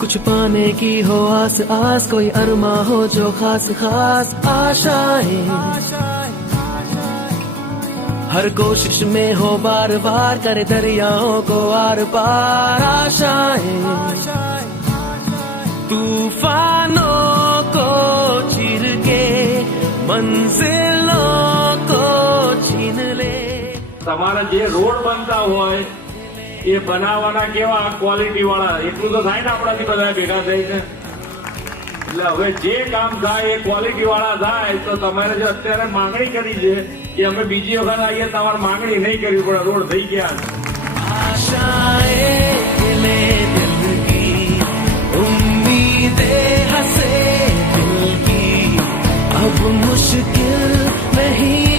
कुछ पाने की हो आस आस, कोई अरमा हो जो खास खास आशाएं, हर कोशिश में हो बार बार, करे दरियाओं को आर पार आशाएं, तूफानों को चीर के मंजिलों को छीन ले। તમારા જે રોડ બનતા હોય એ બનાવવાના કેવા ક્વોલિટી વાળા, એટલું તો થાય ને આપણાથી બધા ભેગા થઈને. એટલે હવે જે કામ થાય એ ક્વોલિટી વાળા થાય. તો તમારે જે અત્યારે માંગણી કરી છે કે અમે બીજી વખત આવીએ તમારે માંગણી નહીં કરવી પડે, રોડ થઈ ગયા. आशाएं ले दिल की, उम्मीदें हंसे दिल की, अब मुश्किल नहीं